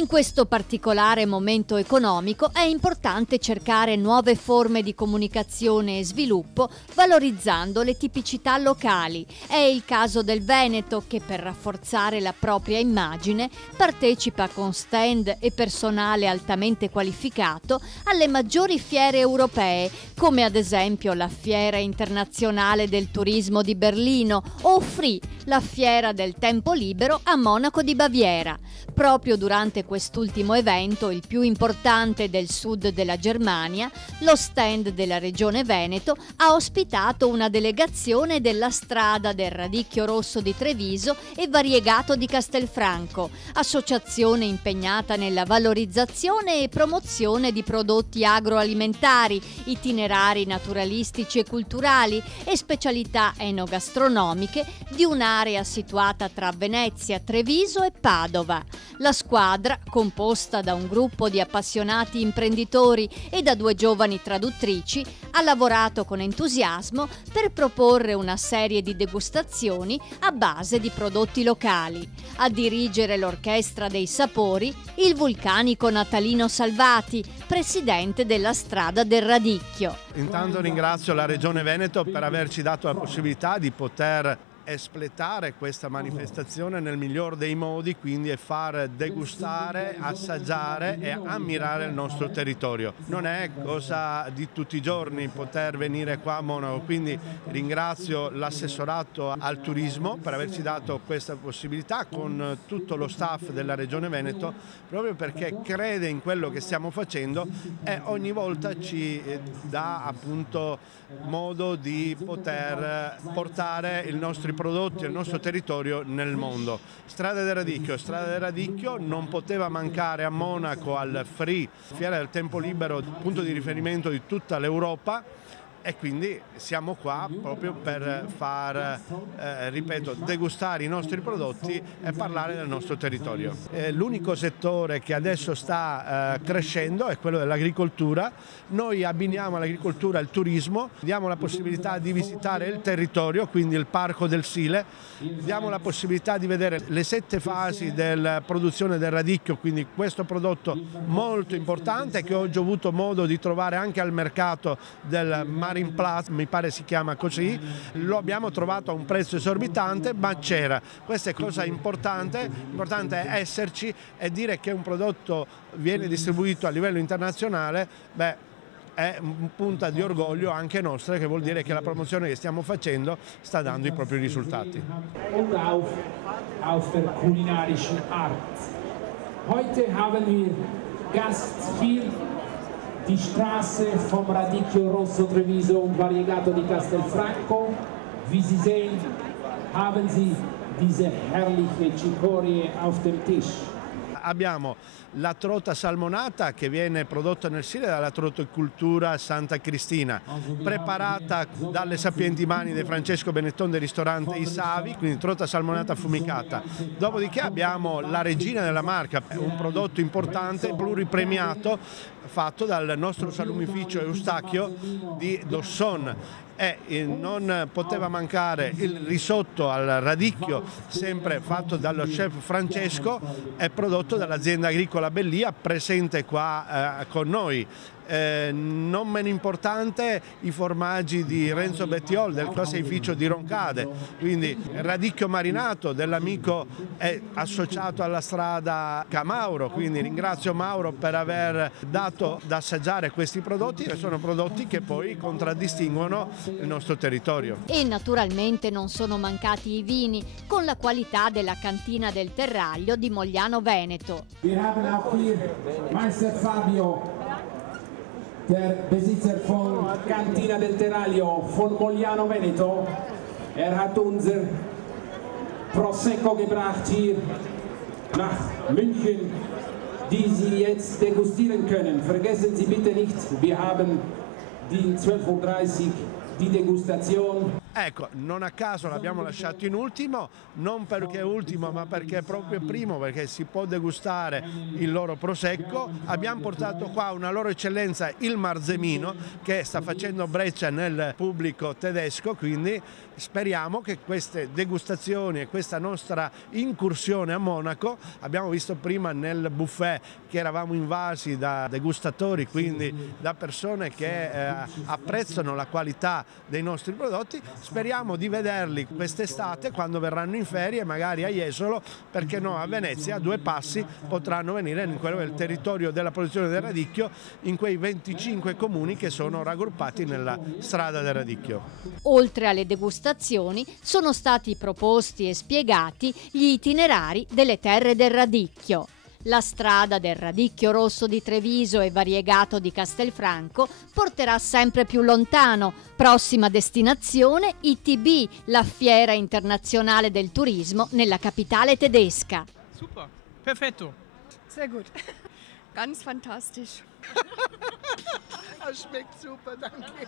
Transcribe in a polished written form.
In questo particolare momento economico è importante cercare nuove forme di comunicazione e sviluppo valorizzando le tipicità locali. È il caso del Veneto che, per rafforzare la propria immagine, partecipa con stand e personale altamente qualificato alle maggiori fiere europee, come ad esempio la Fiera Internazionale del Turismo di Berlino o FRI, la Fiera del Tempo Libero a Monaco di Baviera. Proprio durante quest'ultimo evento, il più importante del sud della Germania, lo stand della Regione Veneto ha ospitato una delegazione della Strada del Radicchio Rosso di Treviso e Variegato di Castelfranco, associazione impegnata nella valorizzazione e promozione di prodotti agroalimentari, itinerari naturalistici e culturali e specialità enogastronomiche di un'area situata tra Venezia, Treviso e Padova. La squadra, composta da un gruppo di appassionati imprenditori e da 2 giovani traduttrici, ha lavorato con entusiasmo per proporre una serie di degustazioni a base di prodotti locali. A dirigere l'Orchestra dei Sapori, il vulcanico Natalino Salvati, presidente della Strada del Radicchio. Intanto ringrazio la Regione Veneto per averci dato la possibilità di poter espletare questa manifestazione nel miglior dei modi, quindi far degustare, assaggiare e ammirare il nostro territorio. Non è cosa di tutti i giorni poter venire qua a Monaco, quindi ringrazio l'assessorato al turismo per averci dato questa possibilità con tutto lo staff della Regione Veneto, proprio perché crede in quello che stiamo facendo e ogni volta ci dà appunto modo di poter portare i nostri prodotti e il nostro territorio nel mondo. Strada del Radicchio non poteva mancare a Monaco al FRI, Fiera del Tempo Libero, punto di riferimento di tutta l'Europa, e quindi siamo qua proprio per far, ripeto, degustare i nostri prodotti e parlare del nostro territorio. L'unico settore che adesso sta crescendo è quello dell'agricoltura. Noi abbiniamo all'agricoltura il turismo, diamo la possibilità di visitare il territorio, quindi il Parco del Sile, diamo la possibilità di vedere le 7 fasi della produzione del radicchio, quindi questo prodotto molto importante che oggi ho avuto modo di trovare anche al mercato del Marine Plaza, mi pare si chiama così. Lo abbiamo trovato a un prezzo esorbitante, ma c'era. Questa è cosa importante è esserci e dire che un prodotto viene distribuito a livello internazionale, è un punto di orgoglio anche nostro, che vuol dire che la promozione che stiamo facendo sta dando i propri risultati. Und auf der kulinarischen Art. Heute haben wir Gast hier, die Straße vom Radicchio Rosso Treviso und Variegato di Castelfranco. Wie Sie sehen, haben Sie diese herrliche Cicorie auf dem Tisch. Abbiamo la trota salmonata che viene prodotta nel Sile dalla Trottocultura Santa Cristina, preparata dalle sapienti mani di Francesco Benetton del ristorante I Savi, quindi trota salmonata affumicata. Dopodiché abbiamo la regina della Marca, un prodotto importante, pluripremiato, fatto dal nostro salumificio Eustachio di Dosson. E non poteva mancare il risotto al radicchio, sempre fatto dallo chef Francesco e prodotto dall'azienda agricola Bellia, presente qua con noi. Non meno importante i formaggi di Renzo Bettiol del caseificio di Roncade, quindi radicchio marinato dell'amico associato alla Strada Mauro, quindi ringrazio Mauro per aver dato da assaggiare questi prodotti, che sono prodotti che poi contraddistinguono il nostro territorio. E naturalmente non sono mancati i vini, con la qualità della cantina del Terraglio di Mogliano Veneto. Wir haben auch hier Meister Fabio, der Besitzer von Cantina del Terraglio von Mogliano Veneto. Hat unser Prosecco gebracht hier nach München, die Sie jetzt degustieren können. Vergessen Sie bitte nicht, wir haben die 12:30 Uhr die Degustation. Ecco, non a caso l'abbiamo lasciato in ultimo, non perché è ultimo ma perché è proprio primo, perché si può degustare il loro prosecco. Abbiamo portato qua una loro eccellenza, il Marzemino, che sta facendo breccia nel pubblico tedesco, quindi speriamo che queste degustazioni e questa nostra incursione a Monaco, abbiamo visto prima nel buffet che eravamo invasi da degustatori, quindi da persone che apprezzano la qualità dei nostri prodotti, speriamo di vederli quest'estate quando verranno in ferie, magari a Jesolo, perché no a Venezia, a due passi potranno venire in quello che è il territorio della produzione del radicchio, in quei 25 comuni che sono raggruppati nella strada del radicchio. Oltre alle degustazioni sono stati proposti e spiegati gli itinerari delle terre del radicchio. La strada del radicchio rosso di Treviso e variegato di Castelfranco porterà sempre più lontano. Prossima destinazione ITB, la fiera internazionale del turismo nella capitale tedesca. Super, perfetto. Sehr gut. Ganz fantastisch. Schmeckt super, danke.